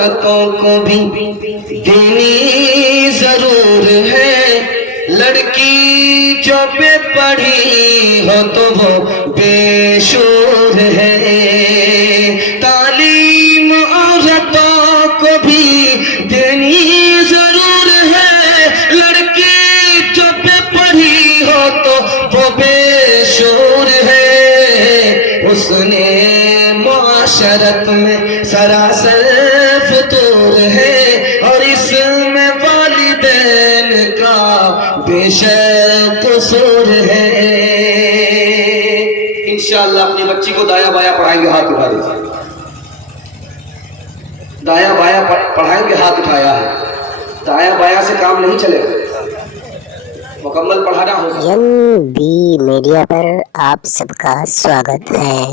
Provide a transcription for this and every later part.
عورتوں کو بھی دینی ضرور ہے، لڑکی جو بے پڑھی ہو تو وہ بے شعور ہے۔ تعلیم عورتوں کو بھی دینی ضرور ہے، لڑکی جو بے پڑھی ہو تو وہ بے شعور ہے۔ اس نے معاشرت میں سراسر فطور ہے، اور اس میں والدین کا بے شک قصور ہے۔ انشاءاللہ اپنی بچی کو دایاں بایاں پڑھائیں گے، ہاتھ اٹھا دیجیے۔ دایاں بایاں پڑھائیں گے، ہاتھ اٹھایا ہے۔ دایاں بایاں سے کام نہیں چلے گا، مکمل پڑھانا ہوگا۔ بی میڈیا پر آپ سب کا سواگت ہے۔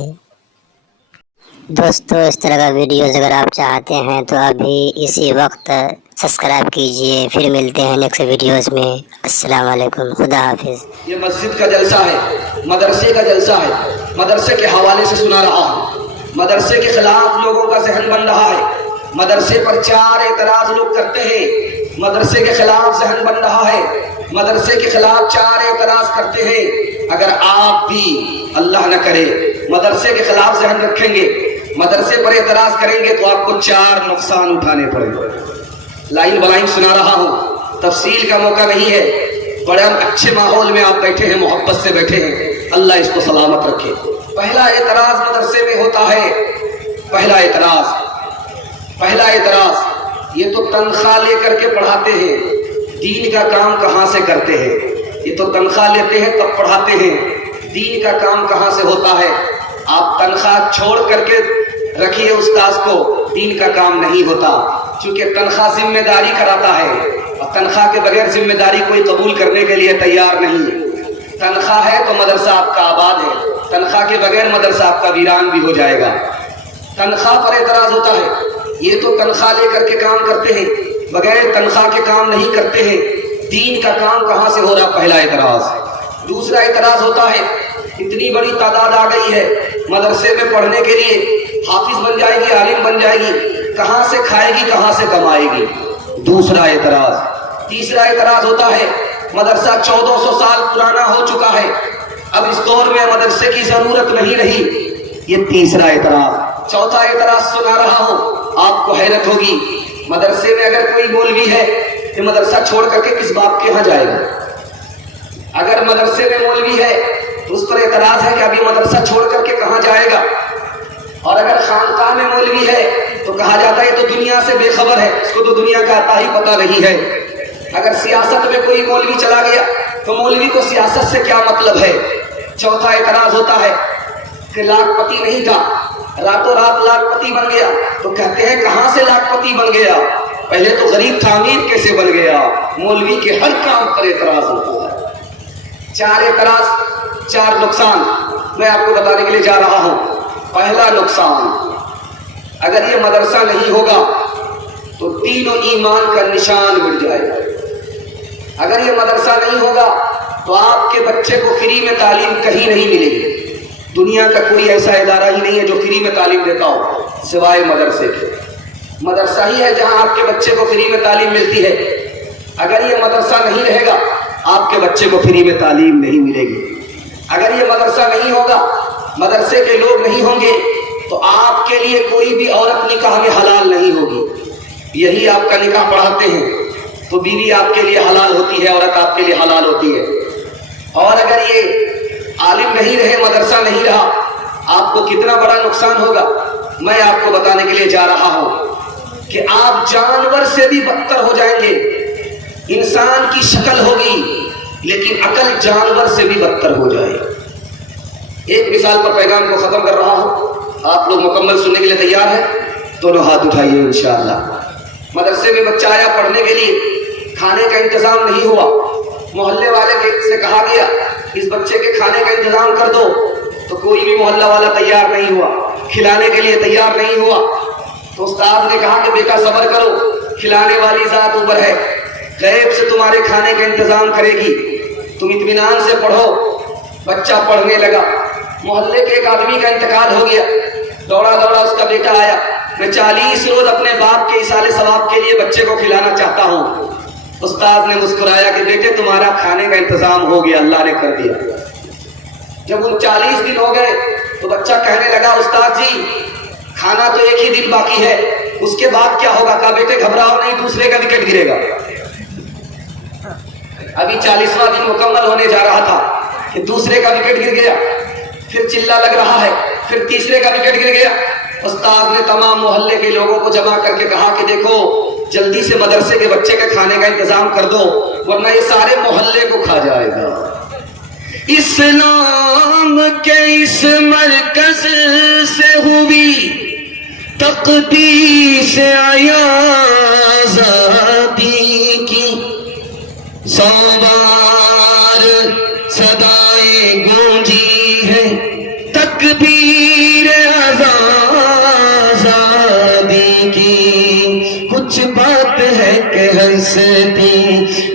دوستو اس طرح کا ویڈیوز اگر آپ چاہتے ہیں تو ابھی اسی وقت سبسکرائب کیجئے، پھر ملتے ہیں نیکسٹ ویڈیوز میں۔ السلام علیکم، خدا حافظ۔ یہ مسجد کا جلسہ ہے، مدرسے کا جلسہ ہے، مدرسے کے حوالے سے سنا رہا ہوں۔ مدرسے کے خلاف لوگوں کا ذہن بن رہا ہے، مدرسے پر 4 اعتراض لوگ کرتے ہیں، مدرسے کے خلاف ذہن بن رہا ہے، مدرسے کے خلاف 4 اعتراض کرتے ہیں۔ اگر آپ بھی اللہ نہ کرے مدرسے کے خلاف ذہن رکھیں گے، مدرسے پر اعتراض کریں گے، تو آپ کو 4 نقصان اٹھانے پڑیں گے۔ لائن بلائن سنا رہا ہوں، تفصیل کا موقع نہیں ہے، بڑے اچھے ماحول میں آپ بیٹھے ہیں، محبت سے بیٹھے ہیں، اللہ اس کو سلامت رکھے۔ پہلا اعتراض مدرسے میں ہوتا ہے، پہلا اعتراض، یہ تو تنخواہ لے کر کے پڑھاتے ہیں، دین کا کام کہاں سے کرتے ہیں؟ یہ تو تنخواہ لیتے ہیں تب پڑھاتے ہیں، دین کا کام کہاں سے ہوتا ہے؟ آپ تنخواہ چھوڑ کر کے رکھیے استاذ کو، دین کا کام نہیں ہوتا، چونکہ تنخواہ ذمہ داری کراتا ہے، اور تنخواہ کے بغیر ذمہ داری کوئی قبول کرنے کے لیے تیار نہیں۔ تنخواہ ہے تو مدرسہ آپ کا آباد ہے، تنخواہ کے بغیر مدرسہ آپ کا ویران بھی ہو جائے گا۔ تنخواہ پر اعتراض ہوتا ہے، یہ تو تنخواہ لے کر کے کام کرتے ہیں، بغیر تنخواہ کے کام نہیں کرتے ہیں، دین کا کام کہاں سے ہو رہا؟ پہلا اعتراض۔ دوسرا اعتراض ہوتا ہے، اتنی بڑی تعداد آ گئی ہے مدرسے میں پڑھنے کے لیے، حافظ بن جائے گی، عالم بن جائے گی، کہاں سے کھائے گی، کہاں سے کمائے گی؟ دوسرا اعتراض۔ تیسرا اعتراض ہوتا ہے، مدرسہ 1400 سال پرانا ہو چکا ہے، اب اس دور میں مدرسے کی ضرورت نہیں رہی، یہ تیسرا اعتراض۔ چوتھا اعتراض سنا رہا ہوں، آپ کو حیرت ہوگی، مدرسے میں اگر کوئی مولوی ہے تو مدرسہ چھوڑ کر کے کس باپ کے ہاں جائے گا؟ اگر مدرسے میں مولوی ہے تو اس پر اعتراض ہے کہ ابھی مدرسہ چھوڑ کر کے کہاں جائے گا، اور اگر خانقاہ میں مولوی ہے تو کہا جاتا ہے یہ تو دنیا سے بے خبر ہے، اس کو تو دنیا کا آتا ہی پتہ نہیں ہے۔ اگر سیاست میں کوئی مولوی چلا گیا تو مولوی کو سیاست سے کیا مطلب ہے؟ چوتھا اعتراض ہوتا ہے کہ لاکھ پتی نہیں تھا، راتوں رات لاکھ پتی بن گیا، تو کہتے ہیں کہاں سے لاکھ پتی بن گیا؟ پہلے تو غریب تھا، امیر کیسے بن گیا؟ مولوی کے ہر کام پر اعتراض ہوتا ہے۔ 4 اعتراض، 4 نقصان میں آپ کو بتانے کے لیے جا رہا ہوں۔ پہلا نقصان، اگر یہ مدرسہ نہیں ہوگا تو دین و ایمان کا نشان مٹ جائے گا۔ اگر یہ مدرسہ نہیں ہوگا تو آپ کے بچے کو فری میں تعلیم کہیں نہیں ملے گی، دنیا کا کوئی ایسا ادارہ ہی نہیں ہے جو فری میں تعلیم دیتا ہو سوائے مدرسے کے۔ مدرسہ ہی ہے جہاں آپ کے بچے کو فری میں تعلیم ملتی ہے۔ اگر یہ مدرسہ نہیں رہے گا آپ کے بچے کو فری میں تعلیم نہیں ملے گی۔ اگر یہ مدرسہ نہیں ہوگا، مدرسے کے لوگ نہیں ہوں گے، تو آپ کے لیے کوئی بھی عورت نکاح میں حلال نہیں ہوگی۔ یہی آپ کا نکاح پڑھاتے ہیں تو بیوی آپ کے لیے حلال ہوتی ہے، عورت آپ کے لیے حلال ہوتی ہے۔ اور اگر یہ عالم نہیں رہے، مدرسہ نہیں رہا، آپ کو کتنا بڑا نقصان ہوگا میں آپ کو بتانے کے لیے جا رہا ہوں کہ آپ جانور سے بھی بدتر ہو جائیں گے۔ انسان کی شکل ہوگی لیکن عقل جانور سے بھی بدتر ہو جائے گی۔ ایک مثال پر پیغام کو ختم کر رہا ہوں، آپ لوگ مکمل سننے کے لیے تیار ہیں؟ دونوں ہاتھ اٹھائیے انشاءاللہ۔ مدرسے میں بچہ آیا پڑھنے کے لیے، کھانے کا انتظام نہیں ہوا، محلے والے سے کہا گیا اس بچے کے کھانے کا انتظام کر دو، تو کوئی بھی محلہ والا تیار نہیں ہوا، کھلانے کے لیے تیار نہیں ہوا۔ تو استاد نے کہا کہ بیٹا صبر کرو، کھلانے والی ذات اوپر ہے، غیب سے تمہارے کھانے کا انتظام کرے گی، تم اطمینان سے پڑھو۔ بچہ پڑھنے لگا، محلے کے ایک آدمی کا انتقال ہو گیا، دوڑا دوڑا اس کا بیٹا آیا، میں 40 روز اپنے باپ کے ثواب کے لیے بچے کو کھلانا چاہتا ہوں۔ استاد نے مسکرایا کہ بیٹے تمہارا کھانے کا انتظام ہو گیا، اللہ نے کر دیا۔ جب 39 دن ہو گئے تو بچہ کہنے لگا استاد جی کھانا تو ایک ہی دن باقی ہے، اس کے بعد کیا ہوگا؟ کہا بیٹے گھبراؤ نہیں، دوسرے کا وکٹ گرے گا۔ ابھی 40واں دن مکمل ہونے جا رہا تھا کہ دوسرے کا وکٹ گر گیا، پھر چلا لگ رہا ہے، پھر تیسرے کا وکٹ گر گیا۔ استاد نے تمام محلے کے لوگوں کو جمع کر کے کہا کہ دیکھو جلدی سے مدرسے کے بچے کے کھانے کا انتظام کر دو ورنہ یہ سارے محلے کو کھا جائے گا۔ اسلام کے اس مرکز سے ہوئی تقدیس آزادی کی، 100 بار صدائیں گونجی ہے تکبیر آزادی کی۔ کچھ بات ہے کہ ہستی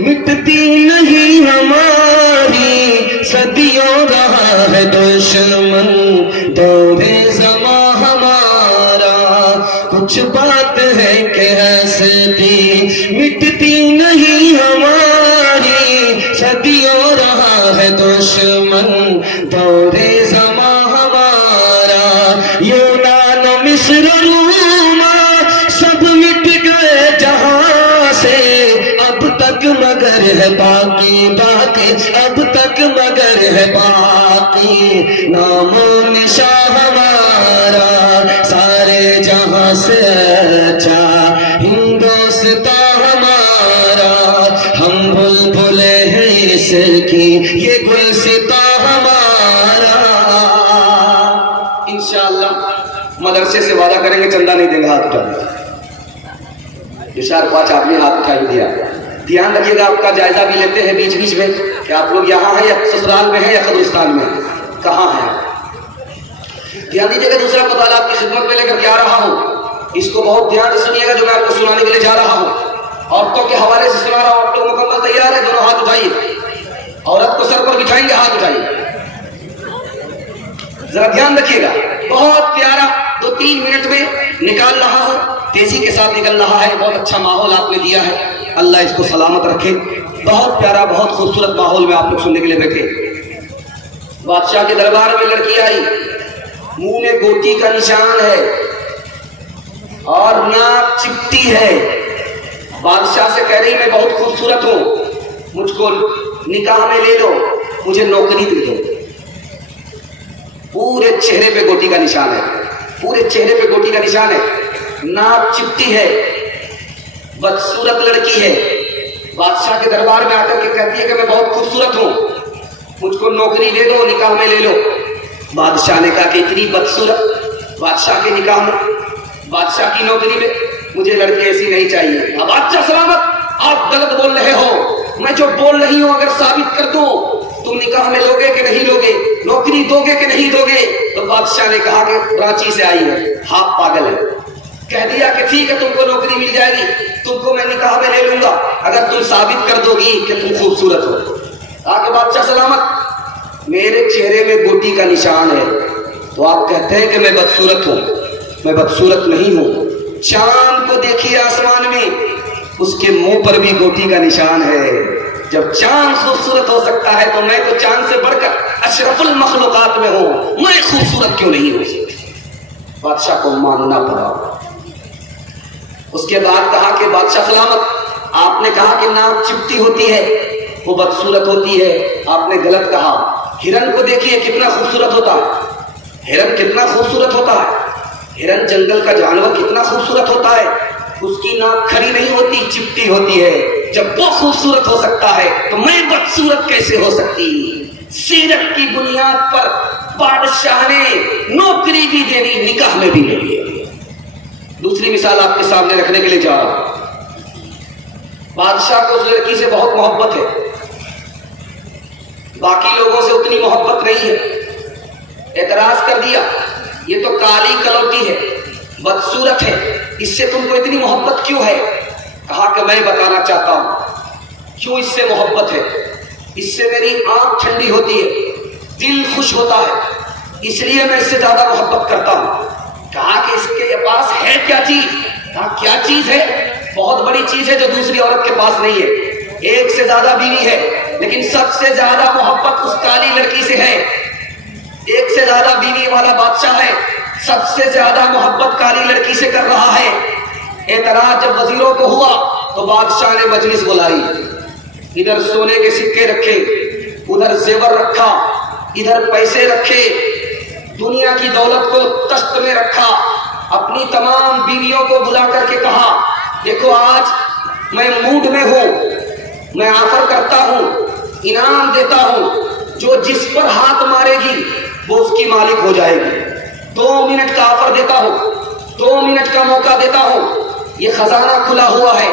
مٹتی نہیں ہماری، صدیوں رہا ہے دشمن دور زماں ہمارا۔ کچھ بات ہے کہ ہستی مٹتی نہیں ہماری، صدیوں رہا ہے دشمن دور زماں ہمارا۔ یونان مصر روما سب مٹ گئے جہاں سے، اب تک مگر ہے باقی اب تک مگر ہے باقی نام و نشاں ہمارا۔ سارے جہاں سے اچھا ہندوستان ہمارا، ہم بلبلے ہیں اس کی یہ گلستان ہمارا۔ انشاءاللہ مدرسے سے وعدہ کریں گے چندہ نہیں دیں گے، ہاتھ اٹھا دیں۔ اشار 5 آدمی ہاتھ اٹھائی دیا۔ دھیان رکھیے گا آپ کا جائزہ بھی لیتے ہیں بیچ بیچ میں کہ آپ لوگ یہاں ہیں یا سسرال میں ہیں یا قبرستان میں ہیں، کہاں ہیں؟ دھیان دیجیے گا۔ دوسرا مطالعہ آپ کی خدمت میں لے کر کے آ رہا ہوں، اس کو بہت دھیان سے سنیے گا جو میں آپ کو سنانے کے لیے جا رہا ہوں۔ عورتوں کے حوالے سے سنا رہا ہوں، آپ لوگ مکمل تیار ہیں؟ دونوں ہاتھ اٹھائیے۔ عورت کو سر پر بٹھائیں گے، ہاتھ اٹھائیے۔ ذرا دھیان رکھیے گا، بہت پیارا 2-3 منٹ میں نکال رہا ہوں، تیزی کے ساتھ نکل رہا ہے۔ بہت اچھا ماحول آپ نے دیا ہے، اللہ اس کو سلامت رکھے۔ بہت پیارا بہت خوبصورت ماحول میں آپ لوگ سننے کے لیے بیٹھے۔ بادشاہ کے دربار میں لڑکی آئی، منہ میں گوٹی کا نشان ہے اور ناک چپٹی ہے۔ بادشاہ سے کہہ رہی میں بہت خوبصورت ہوں، مجھ کو نکاح میں لے لو، مجھے نوکری دے دو۔ پورے چہرے پہ گوٹی کا نشان ہے، پورے چہرے پہ گوٹی کا نشان ہے، ناک چپٹی ہے، بدصورت لڑکی ہے۔ بادشاہ کے دربار میں آ کر کے کہتی ہے کہ میں بہت خوبصورت ہوں، مجھ کو نوکری دے دو، نکاح میں لے لو۔ بادشاہ نے کہا کہ اتنی بدصورت بادشاہ کے نکاح میں، بادشاہ کی نوکری میں، مجھے لڑکی ایسی نہیں چاہیے۔ اب بادشاہ سلامت، آپ غلط بول رہے ہو، میں جو بول رہی ہوں اگر ثابت کر دوں تم نکاح میں لوگے کہ نہیں لوگے، نوکری دو گے کہ نہیں دو گے؟ تو بادشاہ نے کہا کہ رانچی سے آئی ہے، ہاں پاگل ہے۔ کہہ دیا کہ ٹھیک ہے تم کو نوکری مل جائے گی، تم کو میں نکاح میں لے لوں گا اگر تم ثابت کر دو گی کہ تم خوبصورت ہو۔ آگے بادشاہ سلامت، میرے چہرے میں گوٹی کا نشان ہے تو آپ کہتے ہیں کہ میں بدصورت ہوں؟ میں بدصورت نہیں ہوں۔ چاند کو دیکھیے آسمان میں، اس کے منہ پر بھی گوٹی کا نشان ہے۔ جب چاند خوبصورت ہو سکتا ہے تو میں تو چاند سے بڑھ کر اشرف المخلوقات میں ہوں، میں خوبصورت کیوں نہیں ہوں؟ بادشاہ کو ماننا پڑا۔ اس کے بعد کہا کہ بادشاہ سلامت، آپ نے کہا کہ ناک چپٹی ہوتی ہے وہ بدصورت ہوتی ہے، آپ نے غلط کہا۔ ہرن کو دیکھیے کتنا خوبصورت ہوتا ہے، ہرن کتنا خوبصورت ہوتا ہے، ہرن جنگل کا جانور کتنا خوبصورت ہوتا ہے، اس کی ناک کھڑی نہیں ہوتی، چپٹی ہوتی ہے۔ جب وہ خوبصورت ہو سکتا ہے تو میں بدصورت کیسے ہو سکتی؟ سیرت کی بنیاد پر بادشاہ نے نوکری بھی دے دی، نکاح میں بھی لے لیا۔ دوسری مثال آپ کے سامنے رکھنے کے لیے جا رہا ہوں۔ بادشاہ کو اس لڑکی سے بہت محبت ہے، باقی لوگوں سے اتنی محبت نہیں ہے۔ اعتراض کر دیا یہ تو کالی کلوٹی ہے، بدصورت ہے، اس سے تم کو اتنی محبت کیوں ہے؟ کہا کہ میں بتانا چاہتا ہوں کیوں اس سے محبت ہے۔ اس سے میری آنکھ ٹھنڈی ہوتی ہے، دل خوش ہوتا ہے، اس لیے میں اس سے زیادہ محبت کرتا ہوں۔ کہا کہ اس کے پاس ہے کیا چیز؟ کیا چیز ہے؟ بہت بڑی چیز ہے جو دوسری عورت کے پاس نہیں ہے۔ ایک سے زیادہ بیوی ہے لیکن سب سے زیادہ محبت اس کالی لڑکی سے ہے۔ ایک سے زیادہ بیوی والا بادشاہ ہے، سب سے زیادہ محبت کالی لڑکی سے کر رہا ہے۔ اعتراض جب وزیروں کو ہوا تو بادشاہ نے مجلس بلائی، ادھر سونے کے سکے رکھے، ادھر زیور رکھا، ادھر پیسے رکھے، دنیا کی دولت کو تشت میں رکھا، اپنی تمام بیویوں کو بلا کر کے کہا دیکھو آج میں موڈ میں ہوں، میں آفر کرتا ہوں، انعام دیتا ہوں، جو جس پر ہاتھ مارے گی وہ اس کی مالک ہو جائے گی۔ 2 منٹ کا آفر دیتا ہوں، 2 منٹ کا موقع دیتا ہوں۔ یہ خزانہ کھلا ہوا ہے،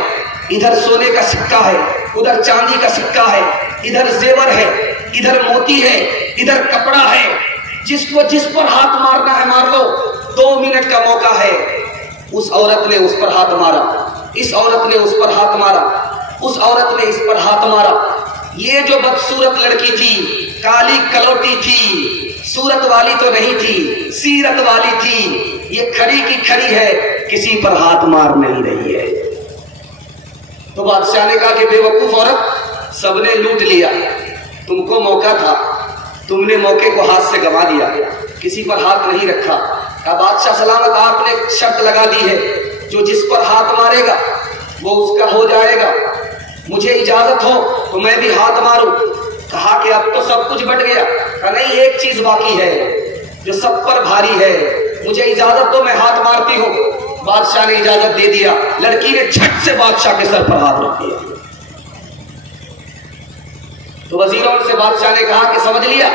ادھر سونے کا سکہ ہے، ادھر چاندی کا سکہ ہے، ادھر زیور ہے، ادھر موتی ہے، ادھر کپڑا ہے، جس کو جس پر ہاتھ مارنا ہے مار لو، 2 منٹ کا موقع ہے۔ اس عورت نے اس پر ہاتھ مارا، اس عورت نے اس پر ہاتھ مارا، اس عورت نے اس پر ہاتھ مارا۔ یہ جو بدصورت لڑکی تھی، کالی کلوٹی تھی، صورت والی تو نہیں تھی، سیرت والی تھی، یہ کھڑی کی کھڑی ہے، کسی پر ہاتھ مار نہیں رہی ہے۔ تو بادشاہ نے کہا کہ بے وقوف عورت، سب نے لوٹ لیا، تم کو موقع تھا، تم نے موقع کو ہاتھ سے گوا دیا، کسی پر ہاتھ نہیں رکھا۔ کہا بادشاہ سلامت، آپ نے شرط لگا دی ہے، جو جس پر ہاتھ مارے گا وہ اس کا ہو جائے گا، مجھے اجازت ہو تو میں بھی ہاتھ ماروں۔ کہا کہ اب تو سب کچھ بٹ گیا۔ کہا نہیں، ایک چیز باقی ہے جو سب پر بھاری ہے، مجھے اجازت دو میں ہاتھ مارتی ہوں۔ بادشاہ نے اجازت دے دیا، لڑکی نے جھٹ سے بادشاہ کے سر پر ہاتھ رکھ دیا۔ تو وزیروں سے بادشاہ نے کہا کہ سمجھ لیا،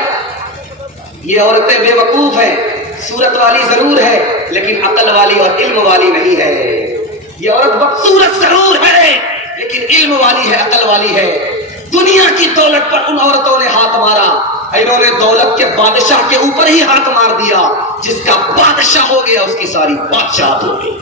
یہ عورتیں بے وقوف ہیں، صورت والی ضرور ہے لیکن عقل والی اور علم والی نہیں ہے۔ یہ عورت بدصورت ضرور ہے لیکن علم والی ہے، عقل والی ہے۔ دنیا کی دولت پر ان عورتوں نے ہاتھ مارا، انہوں نے دولت کے بادشاہ کے اوپر ہی ہاتھ مار دیا، جس کا بادشاہ ہو گیا اس کی ساری بادشاہت ہو گئی۔